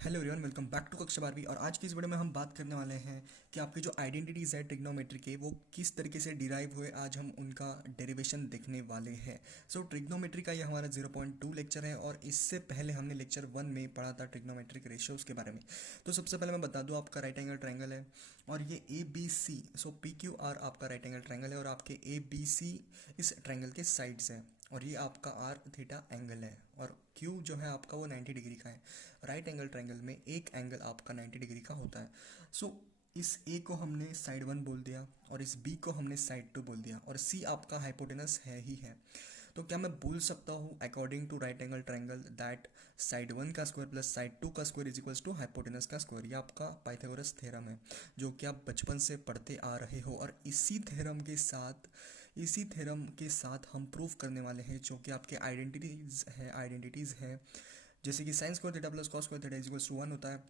Hello everyone, welcome back to कक्षा 12वीं। और आज की इस वीडियो में हम बात करने वाले हैं कि आपके जो आइडेंटिटीज़ है ट्रिग्नोमेट्री के, वो किस तरीके से डिराइव हुए। आज हम उनका डेरिवेशन देखने वाले हैं। सो ट्रिग्नोमेट्री का ये हमारा 0.2 लेक्चर है, और इससे पहले हमने लेक्चर 1 में पढ़ा था ट्रिग्नोमेट्रिक रेशियोज़ के बारे में। तो सबसे पहले मैं बता दूँ, आपका राइट एंगल ट्रायंगल है और ये A B C, so P Q R आपका राइट एंगल ट्रायंगल है, और आपके ए बी सी इस ट्रायंगल के साइड्स हैं, और ये आपका आर थीटा एंगल है, और क्यू जो है आपका वो 90 डिग्री का है। राइट एंगल ट्रायंगल में एक एंगल आपका 90 डिग्री का होता है। सो इस ए को हमने साइड 1 बोल दिया, और इस बी को हमने साइड 2 बोल दिया, और सी आपका हाइपोटेनस है ही है। तो क्या मैं बोल सकता हूँ according to right angle triangle that side 1 का स्क्वायर प्लस साइड 2 का square is equals to hypotenuse का स्क्वायर। ये आपका पाइथागोरस थ्योरम है, जो कि आप बचपन से पढ़ते आ रहे हो, और इसी थ्योरम के साथ हम प्रूव करने वाले हैं, जो कि आपके आइडेंटिटीज़ है। जैसे कि sine square theta plus cos square theta is equals to 1 होता है,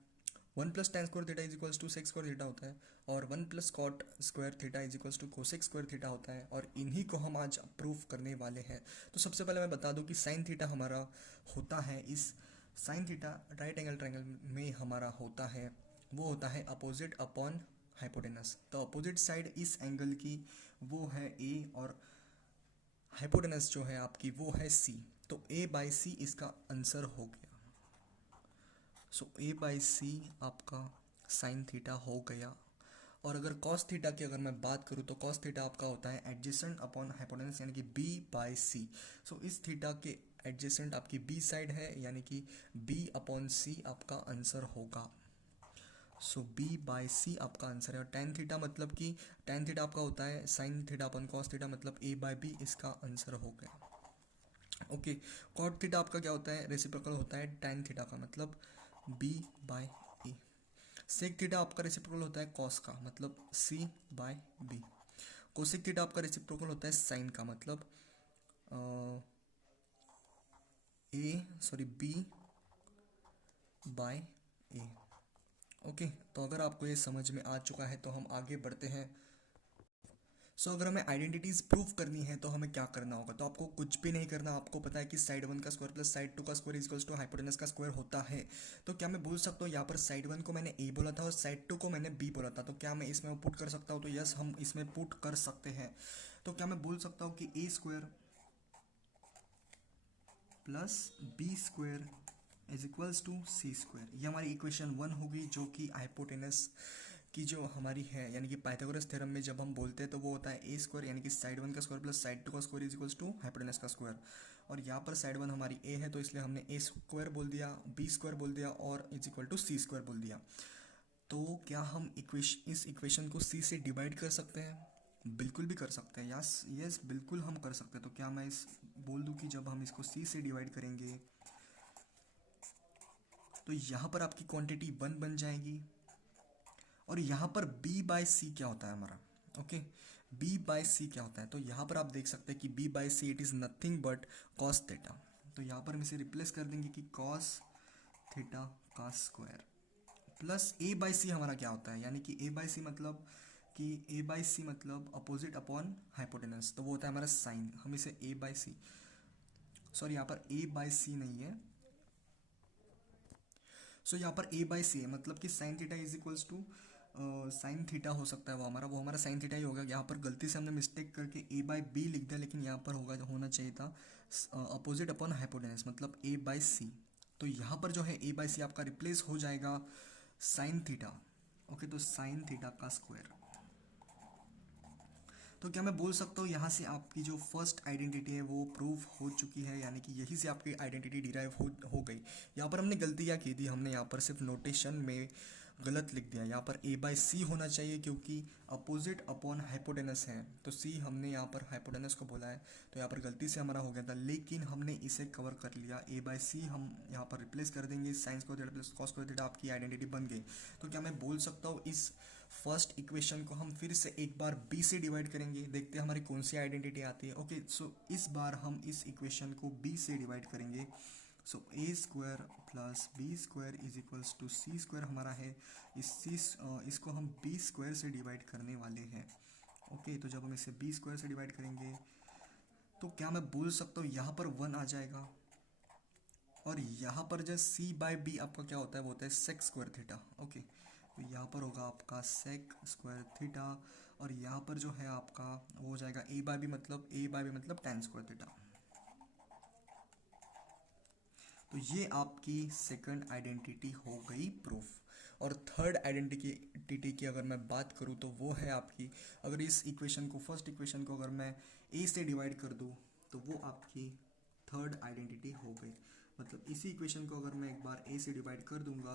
1 plus tan square theta is equals to sec square theta होता है, और 1 plus cot square theta is equals to cosec square theta होता है, और इन्हीं को हम आज प्रूफ करने वाले हैं। तो सबसे पहले मैं बता दूं कि साइन थीटा हमारा होता है, इस sine theta right angle triangle में हमारा होता है, वो होता है अपोजिट अपॉन हाइपोटेनस। तो अपोजिट साइड इस एंगल की वो है ए, और हाइपोटेनस जो है आपकी वो है सी। तो ए बाई सी इसका आंसर हो गया। सो ए बाई सी आपका साइन थीटा हो गया। और अगर कॉस थीटा की अगर मैं बात करूँ, तो कॉस थीटा आपका होता है एडजेसेंट अपॉन हाइपोटेनस, यानी कि बी बाई सी। सो इस थीटा के एडजेसेंट आपकी बी साइड है, यानी कि बी अपॉन सी आपका आंसर होगा। सो बी बाई सी आपका आंसर है। और टेन थीटा मतलब कि टेन थीटा आपका होता है sine theta upon cos theta, मतलब ए बाई बी इसका आंसर हो गया। ओके, कॉट थीटा आपका क्या होता है, रेसिप्रोकल होता है टेन थीटा का, मतलब B by A. Sec theta आपका रेसिप्रोकल होता है कॉस का, मतलब सी बाय बी। कोसेक थीटा आपका रेसिप्रोकल होता है साइन का, मतलब बी बाय ए। ओके, तो अगर आपको ये समझ में आ चुका है तो हम आगे बढ़ते हैं। अगर हमें आइडेंटिटीज प्रूफ करनी है तो हमें क्या करना होगा। तो आपको कुछ भी नहीं करना, आपको पता है कि साइड 1 का स्क्वायर प्लस साइड 2 का स्क्वायर इक्वल्स टू हाइपोटेनस का स्क्वायर होता है। तो क्या मैं बोल सकता हूँ यहाँ पर साइड 1 को मैंने ए बोला था और साइड 2 को मैंने बी बोला था, तो क्या मैं इसमें पुट कर सकता हूँ। तो यस, हम इसमें पुट कर सकते हैं। तो क्या मैं बोल सकता हूँ कि A square plus B square is equals to C square, ये हमारी इक्वेशन 1 होगी, जो कि हाइपोटेनस की जो हमारी है, यानी कि पाइथागोरस थ्योरम में जब हम बोलते हैं तो वो होता है ए स्क्वायर, यानी कि साइड 1 का स्क्वायर प्लस साइड 2 का square is equals to hypotenuse का स्क्वायर। और यहाँ पर साइड 1 हमारी ए है, तो इसलिए हमने ए स्क्वायर बोल दिया, बी स्क्वायर बोल दिया, और is equal to C square बोल दिया। तो क्या हम इस इक्वेशन को सी से डिवाइड कर सकते हैं? बिल्कुल भी कर सकते हैं। यस यस, बिल्कुल हम कर सकते हैं। तो क्या मैं इस बोल दूं कि जब हम इसको सी से डिवाइड करेंगे, तो यहाँ पर आपकी क्वांटिटी 1 बन जाएगी। और यहाँ पर b बाय सी क्या होता है हमारा, ओके, b बाय सी क्या होता है। तो यहाँ पर आप देख सकते हैं कि b by C it is nothing but cos theta. तो यहाँ पर हम इसे रिप्लेस कर देंगे कि कॉस थीटा का square plus a by C हमारा क्या होता है, यानी कि a बाई सी मतलब अपोजिट अपॉन हाइपोटेनस, तो वो होता है हमारा साइन। हम इसे a बाई सी, सॉरी यहाँ पर a बाई सी नहीं है, यहाँ पर a बाई सी है, मतलब कि sine theta is equals to sine theta हो सकता है वो हमारा साइन थीटा ही होगा। यहाँ पर गलती से हमने मिस्टेक करके a बाई बी लिख दिया, लेकिन यहाँ पर होना चाहिए था अपोजिट अपॉन हाइपोटेनस, मतलब a बाई सी। तो यहाँ पर जो है a बाई सी आपका रिप्लेस हो जाएगा साइन थीटा। ओके, तो साइन थीटा का स्क्वायर। तो क्या मैं बोल सकता हूँ यहाँ से आपकी जो फर्स्ट आइडेंटिटी है वो प्रूव हो चुकी है, यानी कि यही से आपकी आइडेंटिटी डिराइव हो गई। यहाँ पर हमने गलती क्या की थी, हमने यहाँ पर सिर्फ नोटेशन में गलत लिख दिया। यहाँ पर a बाई सी होना चाहिए, क्योंकि अपोजिट अपॉन हाइपोटेनस है, तो c हमने यहाँ पर हाइपोटेनस को बोला है, तो यहाँ पर गलती से हमारा हो गया था, लेकिन हमने इसे कवर कर लिया। a बाई सी हम यहाँ पर रिप्लेस कर देंगे, sign square theta plus cos square theta आपकी आइडेंटिटी बन गई। तो क्या मैं बोल सकता हूँ इस फर्स्ट इक्वेशन को हम फिर से एक बार b से डिवाइड करेंगे, देखते हैं हमारी कौन सी आइडेंटिटी आती है। ओके, सो इस बार हम इस इक्वेशन को b से डिवाइड करेंगे। So A square plus B square is equals to C square हमारा है। इसको हम बी स्क्वायर से डिवाइड करने वाले हैं। ओके, तो जब हम इसे बी स्क्वायर से डिवाइड करेंगे, तो क्या मैं बोल सकता हूँ यहाँ पर 1 आ जाएगा। और यहाँ पर जो सी बाय बी आपका क्या होता है, वो होता है सेक स्क्वायर थीटा। ओके, तो यहाँ पर होगा आपका सेक स्क्वायर थीटा, और यहाँ पर जो है आपका वो हो जाएगा ए बाय बी मतलब टेन स्क्वायर थीटा। तो ये आपकी सेकंड आइडेंटिटी हो गई प्रूफ। और थर्ड आइडेंटिटी की अगर मैं बात करूँ तो वो है आपकी, अगर इस इक्वेशन को, फर्स्ट इक्वेशन को अगर मैं ए से डिवाइड कर दूँ तो वो आपकी थर्ड आइडेंटिटी हो गई। मतलब इसी इक्वेशन को अगर मैं एक बार ए से डिवाइड कर दूंगा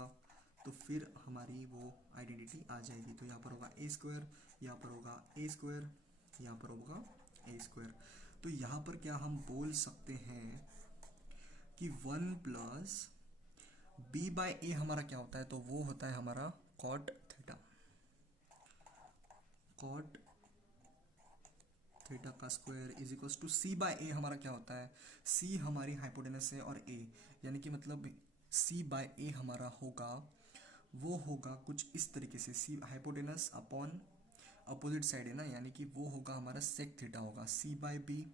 तो फिर हमारी वो आइडेंटिटी आ जाएगी। तो यहाँ पर होगा ए स्क्वायर, यहाँ पर होगा ए स्क्वायर, यहाँ पर होगा ए स्क्वायर। तो यहाँ पर क्या हम बोल सकते हैं कि one plus B by A हमारा क्या होता है, तो वो होता है हमारा कॉट थीटा। कॉट थीटा का square is equals to C by A हमारा क्या होता है, सी हमारी हाइपोटेनस है और ए, यानी कि मतलब सी बाय ए हमारा होगा, वो होगा कुछ इस तरीके से, सी हाइपोटेनस अपॉन अपोजिट साइड है ना, यानी कि वो होगा हमारा सेक थीटा होगा। सी by B,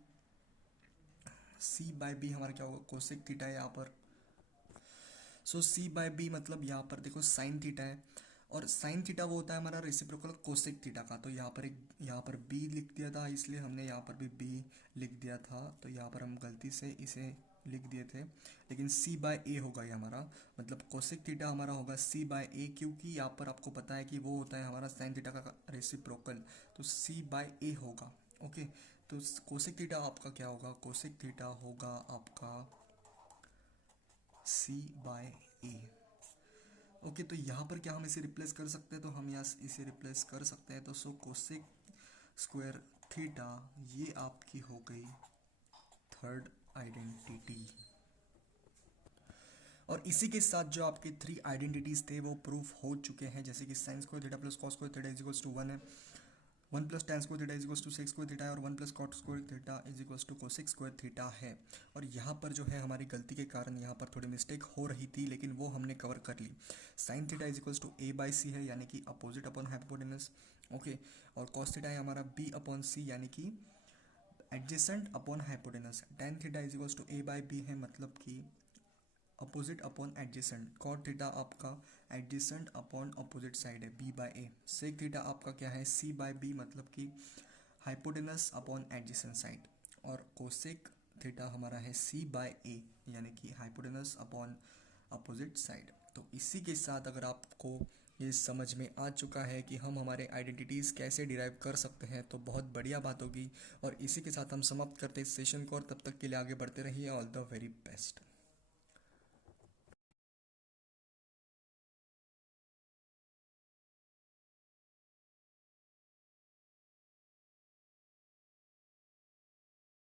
C by B हमारा क्या होगा, कोसेक थीटा है यहाँ पर। सो सी बाय बी मतलब यहाँ पर देखो साइन थीटा है, और साइन थीटा वो होता है हमारा रेसिप्रोकल कोसेक थीटा का। तो यहाँ पर बी लिख दिया था, इसलिए हमने यहाँ पर भी बी लिख दिया था। तो यहाँ पर हम गलती से इसे लिख दिए थे, लेकिन सी बाय ए होगा ये हमारा, मतलब कोसेक थीटा हमारा होगा सी बाय ए, क्योंकि यहाँ पर आपको पता है कि वो होता है हमारा साइन थीटा का रेसिप्रोकल, तो सी बाय ए होगा। ओके, तो कोसेक थीटा आपका क्या होगा, कोसेक थीटा होगा आपका सी बाय ए। ओके, तो यहाँ पर क्या हम इसे रिप्लेस कर सकते हैं, तो हम यहाँ इसे रिप्लेस कर सकते हैं। तो सो कोसेक स्क्वायर थीटा ये आपकी हो गई थर्ड आइडेंटिटी। और इसी के साथ जो आपके थ्री आइडेंटिटीज थे वो प्रूफ हो चुके हैं, जैसे कि sine square theta plus cos square theta is equals to 1 है, 1 plus tan square theta is equals to sec square theta है, और 1 plus cot square theta is equals to cosec square theta है। और यहाँ पर जो है हमारी गलती के कारण यहाँ पर थोड़ी मिस्टेक हो रही थी, लेकिन वो हमने कवर कर ली। Sine theta is equals to A by C है, यानी कि अपोजिट अपॉन हाइपोटेनस। ओके, और कॉस थीटा है हमारा बी अपॉन सी, यानी कि adjacent upon hypotenuse. Tan theta is equals to A by B है, मतलब कि opposite upon adjacent. Cot theta आपका एडजेसेंट अपॉन अपोजिट साइड है, B by A. Sec theta आपका क्या है, सी बाय बी, मतलब कि हाइपोटेनस अपॉन एडजेसेंट साइड। और कोसेक थीटा हमारा है सी बाय ए, यानी कि हाइपोटेनस अपॉन अपोजिट साइड। तो इसी के साथ अगर आपको ये समझ में आ चुका है कि हम हमारे आइडेंटिटीज़ कैसे डिराइव कर सकते हैं, तो बहुत बढ़िया बात होगी। और इसी के साथ हम समाप्त करते हैं इस सेशन को, और तब तक के लिए आगे बढ़ते रहिए। All the very best.